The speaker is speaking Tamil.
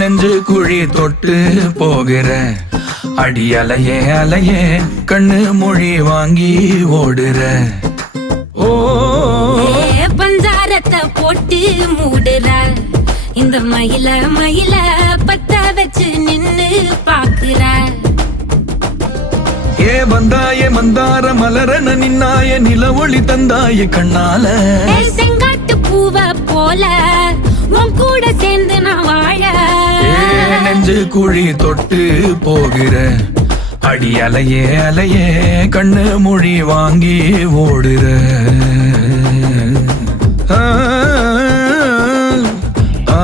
நெஞ்சு குழி தொட்டு போகிற அடி அலையே அலையே கண்ணு மொழி வாங்கி ஓடுற. ஓ பஞ்சாரத்தை போட்டு மூடுற இந்த மயில மயில பத்த வச்சு நின்னு பாக்குற. ஏ வந்தாய மந்தார மலரன நின்னாய நில ஒளி தந்தாய கண்ணால. செங்காட்டு பூவ போல உன் கூட சேர்ந்து நான் வாழ. நெஞ்சு குழி தொட்டு போகிற அடி அலையே அலையே கண்ணு மொழி வாங்கி ஓடுற. ஆ ஆ